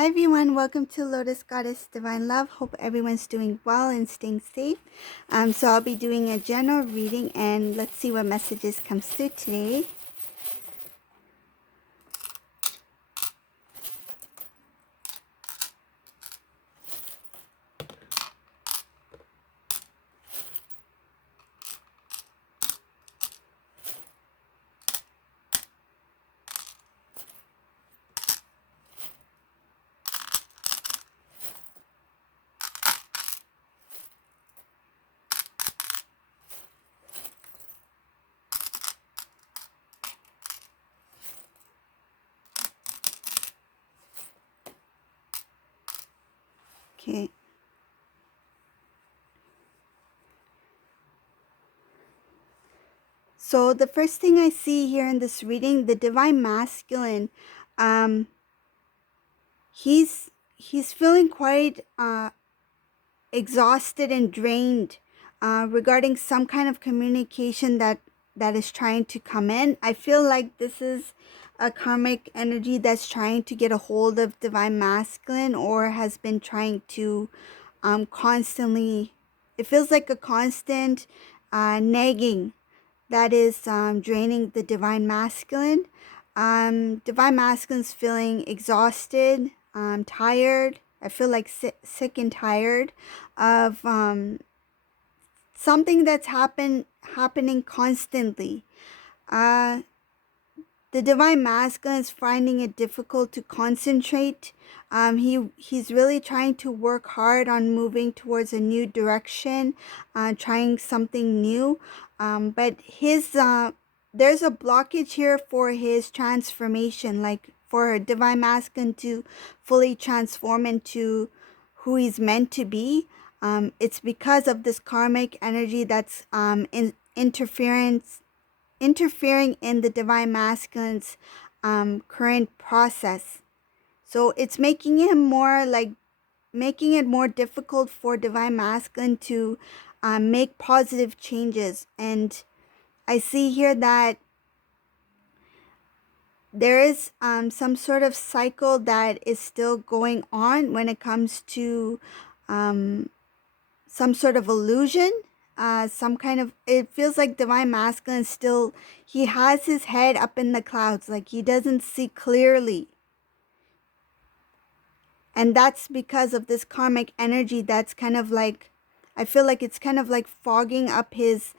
Hi everyone, welcome to Lotus Goddess Divine Love. Hope everyone's doing well and staying safe. So I'll be doing a general reading and let's see what messages comes through today. Okay. So the first thing I see here in this reading, the Divine Masculine, um, he's feeling quite exhausted and drained regarding some kind of communication that is trying to come in. I feel like this is a karmic energy that's trying to get a hold of Divine Masculine or has been trying to constantly, it feels like a constant nagging that is draining the Divine Masculine. Divine Masculine's feeling exhausted, tired. I feel like sick and tired of something that's happening constantly. Uh, the Divine Masculine is finding it difficult to concentrate. He's really trying to work hard on moving towards a new direction, trying something new. But there's a blockage here for his transformation, like for Divine Masculine to fully transform into who he's meant to be. It's because of this karmic energy that's interfering in the Divine Masculine's current process. So it's making it more difficult for Divine Masculine to make positive changes. And I see here that there is some sort of cycle that is still going on when it comes to some sort of illusion, some kind of, it feels like Divine Masculine still, he has his head up in the clouds, like he doesn't see clearly. And that's because of this karmic energy that's kind of like, I feel like it's kind of like fogging up his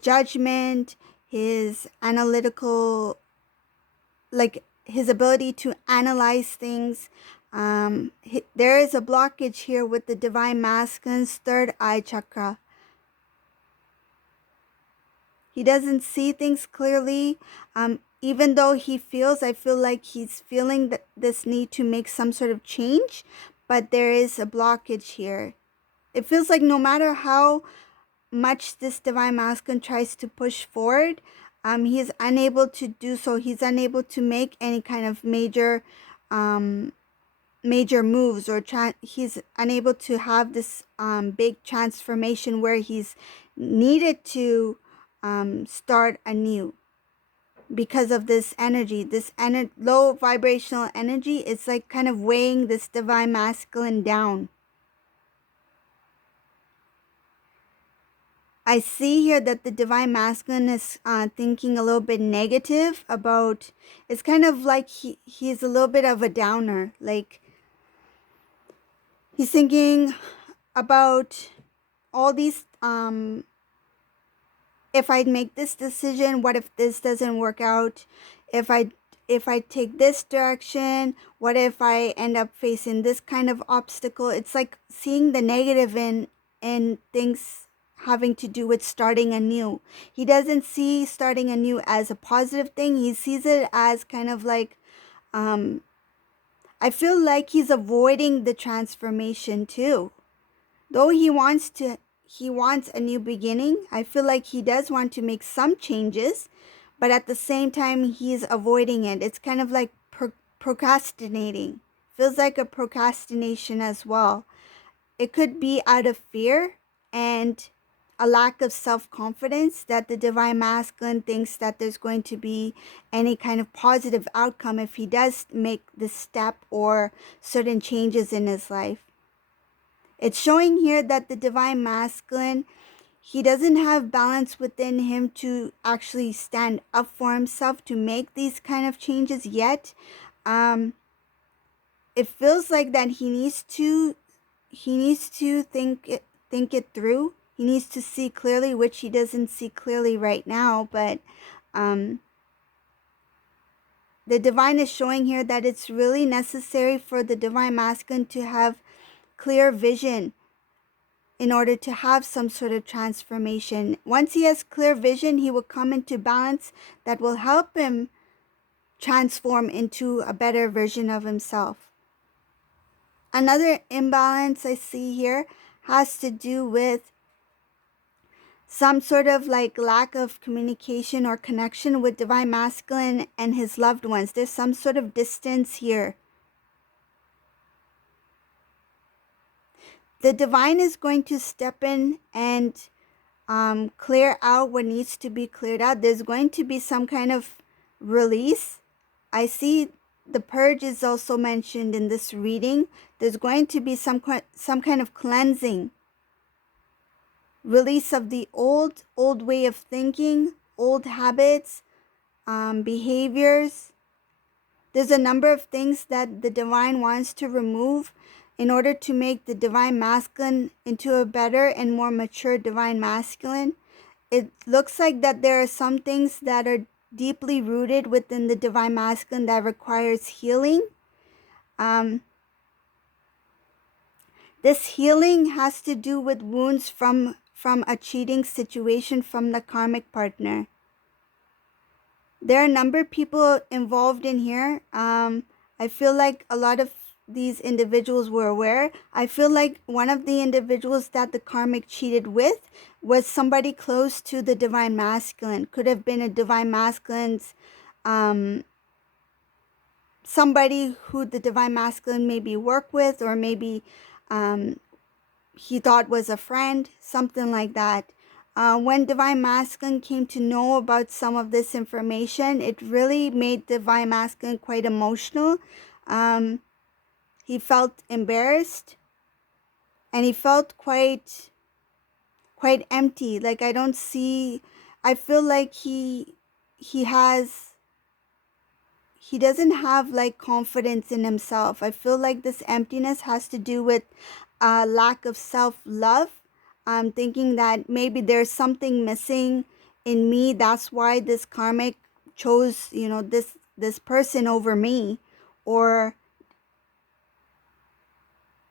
judgment, his analytical, like his ability to analyze things. There is a blockage here with the Divine Masculine's third eye chakra. He doesn't see things clearly. Even though I feel like he's feeling this need to make some sort of change, but there is a blockage here. It feels like no matter how much this Divine Masculine tries to push forward, he is unable to do so. He's unable to make any kind of major moves, or he's unable to have this big transformation where he's needed to start anew because of this energy, low vibrational energy. It's like kind of weighing this Divine Masculine down. I see here that the Divine Masculine is thinking a little bit negative about, it's kind of like he's a little bit of a downer. Like he's thinking about all these, if I make this decision, what if this doesn't work out? If I take this direction, what if I end up facing this kind of obstacle? It's like seeing the negative in things having to do with starting anew. He doesn't see starting anew as a positive thing. He sees it as kind of like, I feel like he's avoiding the transformation too. Though he wants a new beginning. I feel like he does want to make some changes, but at the same time he's avoiding it. It's kind of like procrastinating. Feels like a procrastination as well. It could be out of fear, and a lack of self-confidence, that the divine masculine thinks that there's going to be any kind of positive outcome if he does make this step or certain changes in his life. It's showing here that the divine masculine, he doesn't have balance within him to actually stand up for himself to make these kind of changes yet. It feels like that he needs to think it through. He needs to see clearly, which he doesn't see clearly right now. But the divine is showing here that it's really necessary for the divine masculine to have clear vision in order to have some sort of transformation. Once he has clear vision, he will come into balance that will help him transform into a better version of himself. Another imbalance I see here has to do with some sort of like lack of communication or connection with divine masculine and his loved ones. There's some sort of distance here. The divine is going to step in and clear out what needs to be cleared out. There's going to be some kind of release. I see the purge is also mentioned in this reading. There's going to be some kind of cleansing. Release of the old way of thinking, old habits, behaviors. There's a number of things that the divine wants to remove in order to make the divine masculine into a better and more mature divine masculine. It looks like that there are some things that are deeply rooted within the divine masculine that requires healing. This healing has to do with wounds from a cheating situation from the karmic partner. There are a number of people involved in here. I feel like a lot of these individuals were aware. I feel like one of the individuals that the karmic cheated with was somebody close to the divine masculine. Could have been a divine masculine's, somebody who the divine masculine maybe worked with, or maybe he thought was a friend, something like that. When divine masculine came to know about some of this information, it really made divine masculine quite emotional. He felt embarrassed, and he felt quite empty. Like I feel like he doesn't have like confidence in himself. I feel like this emptiness has to do with a lack of self-love. I'm thinking that maybe there's something missing in me. That's why this karmic chose, this person over me, or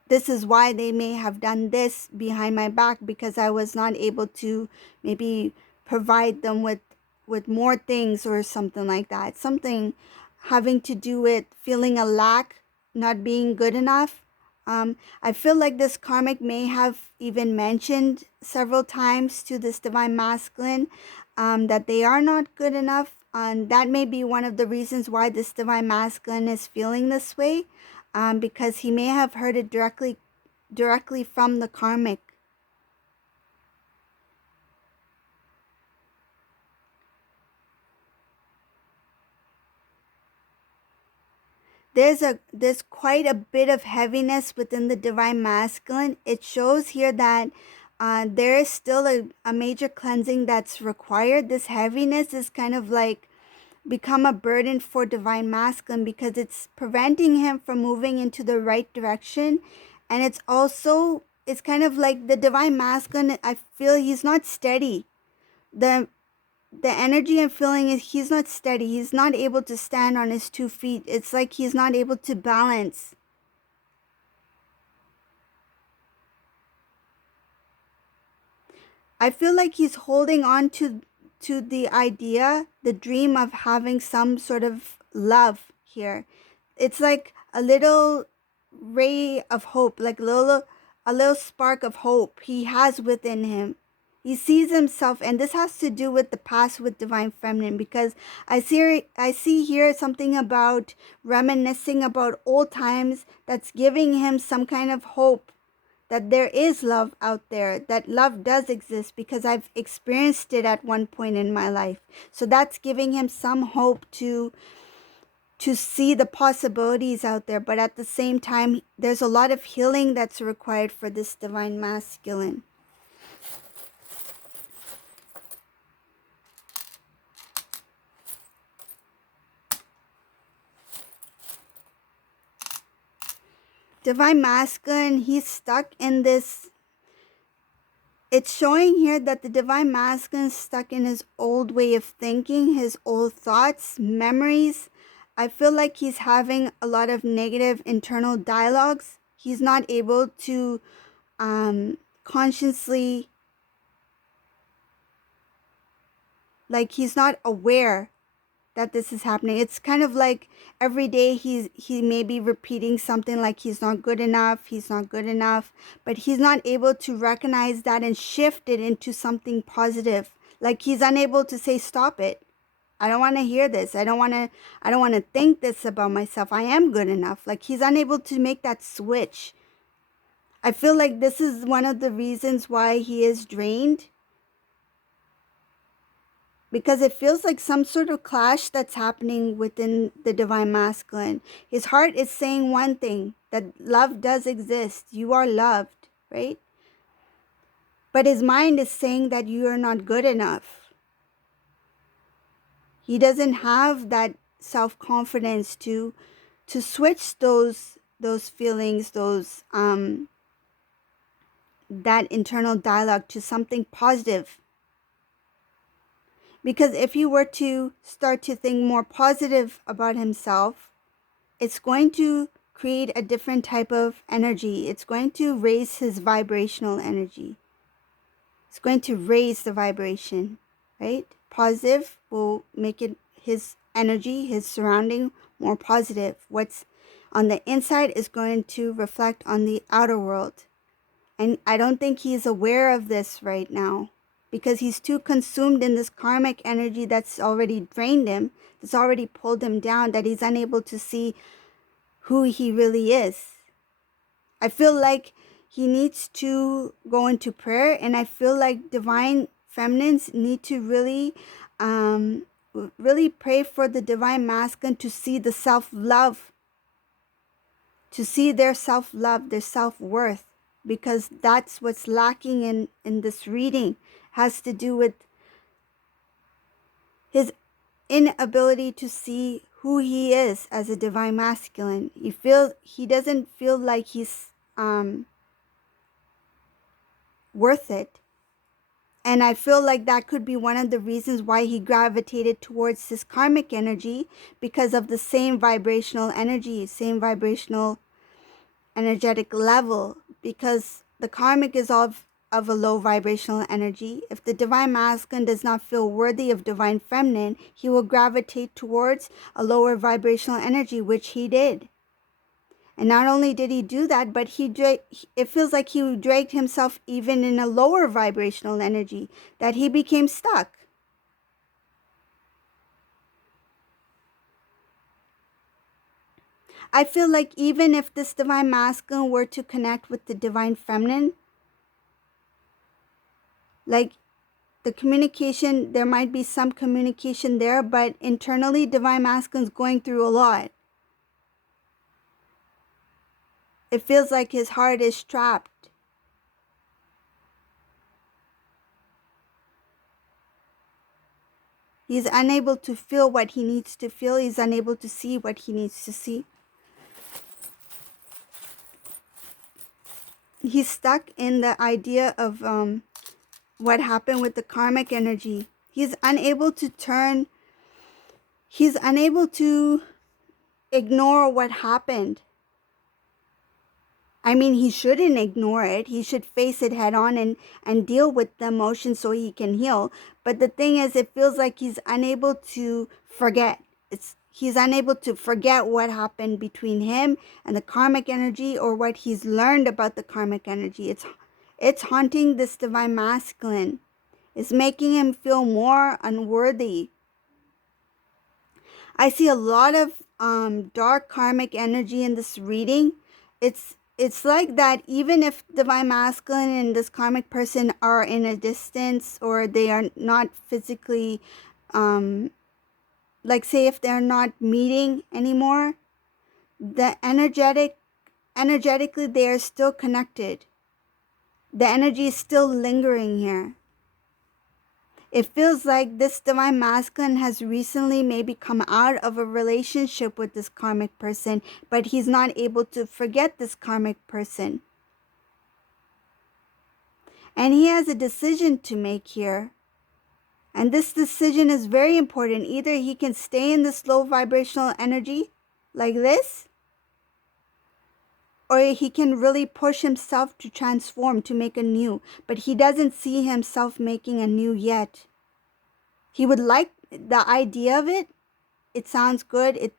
this is why they may have done this behind my back, because I was not able to maybe provide them with more things or something like that. Something having to do with feeling a lack, not being good enough. I feel like this karmic may have even mentioned several times to this divine masculine that they are not good enough. And that may be one of the reasons why this divine masculine is feeling this way, because he may have heard it directly from the karmic. There's quite a bit of heaviness within the divine masculine. It shows here that there is still a major cleansing that's required. This heaviness is kind of like become a burden for divine masculine, because it's preventing him from moving into the right direction. And it's kind of like the divine masculine, I feel he's not steady. The energy I'm feeling is he's not steady. He's not able to stand on his 2 feet. It's like he's not able to balance. I feel like he's holding on to the idea, the dream of having some sort of love here. It's like a little ray of hope, like a little spark of hope he has within him. He sees himself, and this has to do with the past with divine feminine, because I see here something about reminiscing about old times that's giving him some kind of hope that there is love out there, that love does exist because I've experienced it at one point in my life. So that's giving him some hope to see the possibilities out there. But at the same time, there's a lot of healing that's required for this divine masculine. Divine masculine, he's stuck in this. It's showing here that the divine masculine is stuck in his old way of thinking, his old thoughts, memories. I feel like he's having a lot of negative internal dialogues. He's not able to consciously, like, he's not aware that this is happening. It's kind of like every day he may be repeating something like he's not good enough, but he's not able to recognize that and shift it into something positive. Like he's unable to say, stop it. I don't want to hear this. I don't want to think this about myself. I am good enough. Like he's unable to make that switch. I feel like this is one of the reasons why he is drained, because it feels like some sort of clash that's happening within the divine masculine. His heart is saying one thing, that love does exist. You are loved, right? But his mind is saying that you are not good enough. He doesn't have that self-confidence to switch those feelings, that internal dialogue to something positive. Because if he were to start to think more positive about himself, it's going to create a different type of energy. It's going to raise his vibrational energy. It's going to raise the vibration, right? Positive will make it, his energy, his surrounding, more positive. What's on the inside is going to reflect on the outer world. And I don't think he's aware of this right now, because he's too consumed in this karmic energy that's already drained him, that's already pulled him down, that he's unable to see who he really is. I feel like he needs to go into prayer, and I feel like divine feminines need to really pray for the divine masculine to see the self-love, to see their self-love, their self-worth, because that's what's lacking in this reading. Has to do with his inability to see who he is as a divine masculine. He doesn't feel like he's worth it. And I feel like that could be one of the reasons why he gravitated towards this karmic energy, because of the same vibrational energy, same vibrational energetic level, because the karmic is of a low vibrational energy. If the divine masculine does not feel worthy of divine feminine, he will gravitate towards a lower vibrational energy, which he did. And not only did he do that, but it feels like he dragged himself even in a lower vibrational energy, that he became stuck. I feel like even if this divine masculine were to connect with the divine feminine, like the communication, there might be some communication there, but internally divine masculine's going through a lot. It feels like his heart is trapped. He's unable to feel what he needs to feel. He's unable to see what he needs to see. He's stuck in the idea of what happened with the karmic energy. He's unable to ignore what happened. I mean, he shouldn't ignore it. He should face it head on and deal with the emotions so he can heal. But the thing is, it feels like he's unable to forget. He's unable to forget what happened between him and the karmic energy, or what he's learned about the karmic energy. It's haunting this divine masculine. It's making him feel more unworthy. I see a lot of dark karmic energy in this reading. It's it's like that even if divine masculine and this karmic person are in a distance, or they are not physically, like say if they're not meeting anymore, the energetically they are still connected. The energy is still lingering here. It feels like this divine masculine has recently maybe come out of a relationship with this karmic person, but he's not able to forget this karmic person. And he has a decision to make here. And this decision is very important. Either he can stay in this low vibrational energy like this, or he can really push himself to transform, to make a new. But he doesn't see himself making a new yet. He would like the idea of it. It sounds good.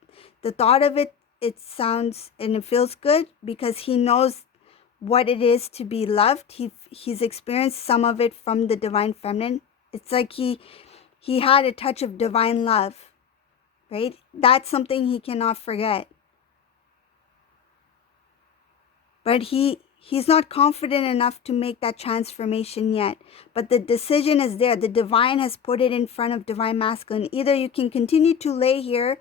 The thought of it, it sounds and it feels good because he knows what it is to be loved. He's experienced some of it from the divine feminine. It's like he had a touch of divine love, right? That's something he cannot forget. But he's not confident enough to make that transformation yet. But the decision is there. The divine has put it in front of divine masculine. Either you can continue to lay here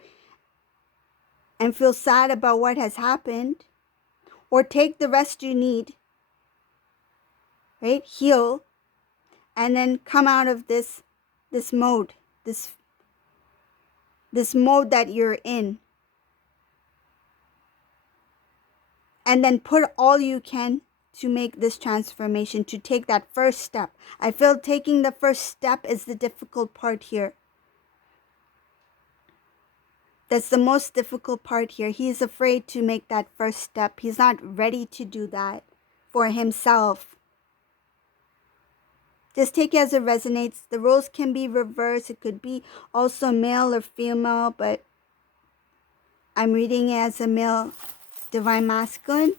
and feel sad about what has happened, or take the rest you need, right? Heal, and then come out of this mode, this mode that you're in. And then put all you can to make this transformation, to take that first step. I feel taking the first step is the difficult part here. That's the most difficult part here. He's afraid to make that first step. He's not ready to do that for himself. Just take it as it resonates. The roles can be reversed. It could be also male or female, but I'm reading it as a male divine masculine.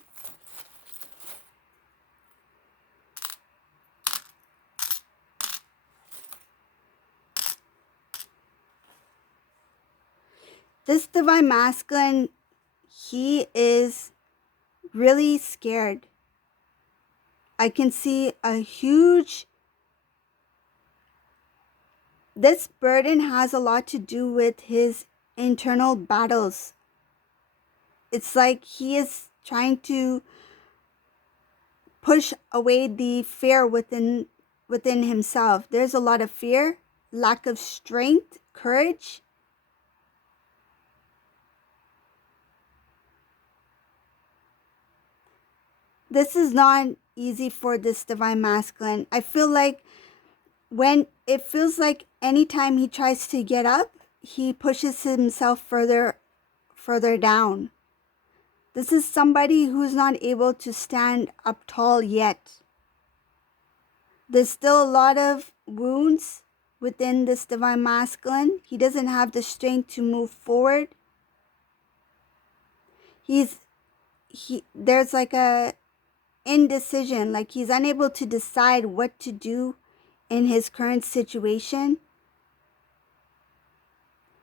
This divine masculine, he is really scared. I can see a huge... This burden has a lot to do with his internal battles. It's like he is trying to push away the fear within himself. There's a lot of fear, lack of strength, courage. This is not easy for this divine masculine. I feel like when it feels like anytime he tries to get up, he pushes himself further down. This is somebody who's not able to stand up tall yet. There's still a lot of wounds within this divine masculine. He doesn't have the strength to move forward. There's like a indecision, like he's unable to decide what to do in his current situation.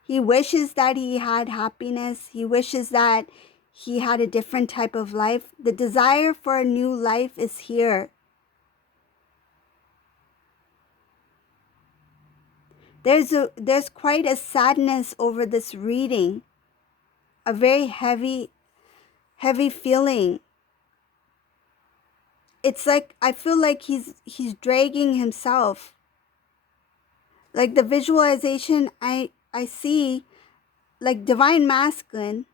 He wishes that he had happiness. He wishes that he had a different type of life. The desire for a new life is here. There's quite a sadness over this reading. A very heavy feeling. It's like, I feel like he's dragging himself. Like the visualization I see, like divine masculine,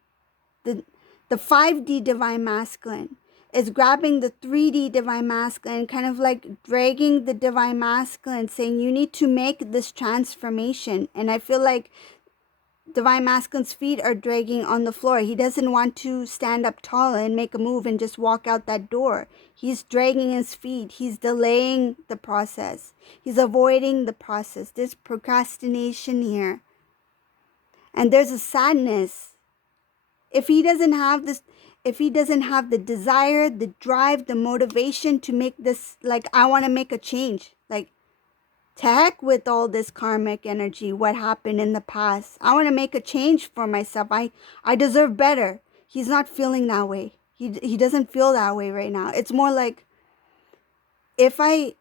the 5D divine masculine is grabbing the 3D divine masculine, kind of like dragging the divine masculine, saying you need to make this transformation. And I feel like divine masculine's feet are dragging on the floor. He doesn't want to stand up tall and make a move and just walk out that door. He's dragging his feet. He's delaying the process. He's avoiding the process. There's procrastination here. And there's a sadness. If he doesn't have the desire, the drive, the motivation to make this, like, I want to make a change. Like, to heck with all this karmic energy, what happened in the past. I want to make a change for myself. I deserve better. He's not feeling that way. He doesn't feel that way right now. It's more like, if I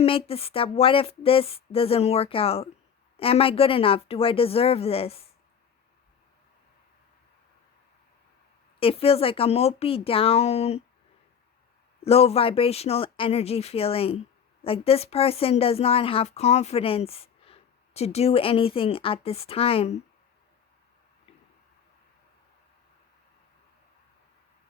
make this step, what if this doesn't work out? Am I good enough? Do I deserve this? It feels like a mopey, down, low vibrational energy feeling. Like this person does not have confidence to do anything at this time.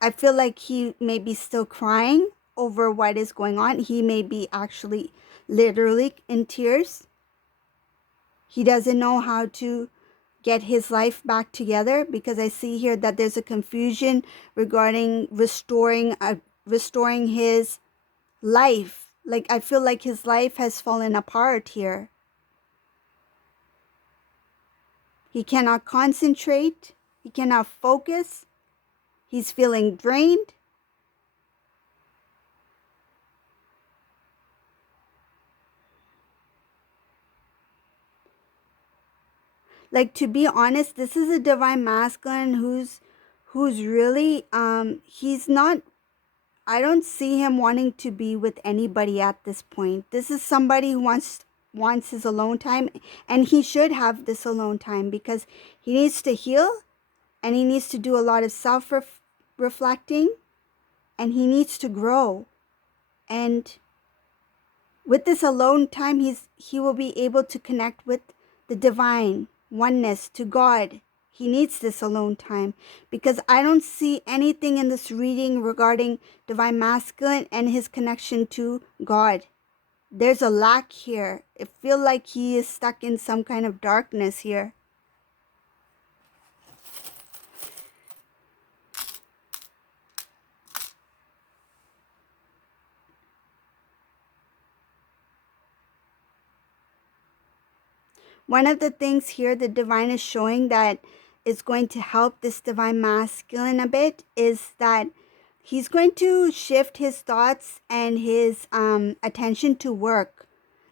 I feel like he may be still crying over what is going on. He may be actually literally in tears. He doesn't know how to get his life back together, because I see here that there's a confusion regarding restoring his life. Like I feel like his life has fallen apart here. He cannot concentrate. He cannot focus. He's feeling drained. Like, to be honest, this is a divine masculine who's really he's not, I don't see him wanting to be with anybody at this point. This is somebody who wants his alone time, and he should have this alone time because he needs to heal, and he needs to do a lot of self-reflecting, and he needs to grow. And with this alone time, he will be able to connect with the divine oneness, to God. He needs this alone time, because I don't see anything in this reading regarding divine masculine and his connection to God. There's a lack here. It feels like he is stuck in some kind of darkness here. One of the things here the divine is showing that is going to help this divine masculine a bit is that he's going to shift his thoughts and his attention to work.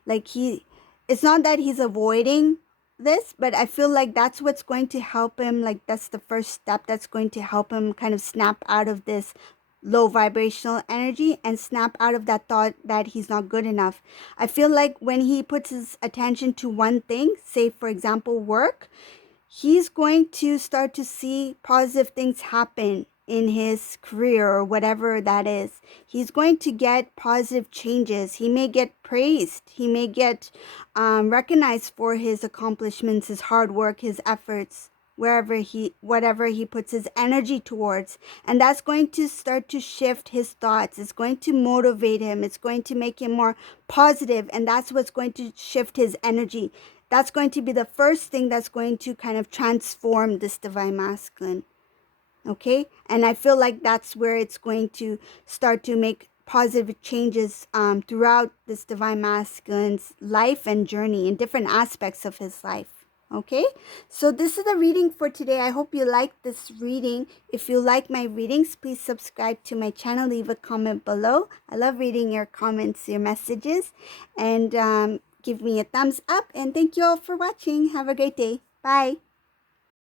Like it's not that he's avoiding this, but I feel like that's what's going to help him. Like that's the first step that's going to help him kind of snap out of this low vibrational energy and snap out of that thought that he's not good enough. I feel like when he puts his attention to one thing, say for example work, he's going to start to see positive things happen in his career or whatever that is. He's going to get positive changes. He may get praised. He may get recognized for his accomplishments, his hard work, his efforts, whatever he puts his energy towards. And that's going to start to shift his thoughts. It's going to motivate him. It's going to make him more positive, and that's what's going to shift his energy. That's going to be the first thing that's going to kind of transform this divine masculine. Okay? And I feel like that's where it's going to start to make positive changes throughout this divine masculine's life and journey in different aspects of his life. Okay, so this is the reading for today. I hope you like this reading. If you like my readings, please subscribe to my channel. Leave a comment below. I love reading your comments, your messages, and give me a thumbs up. And thank you all for watching. Have a great day. Bye.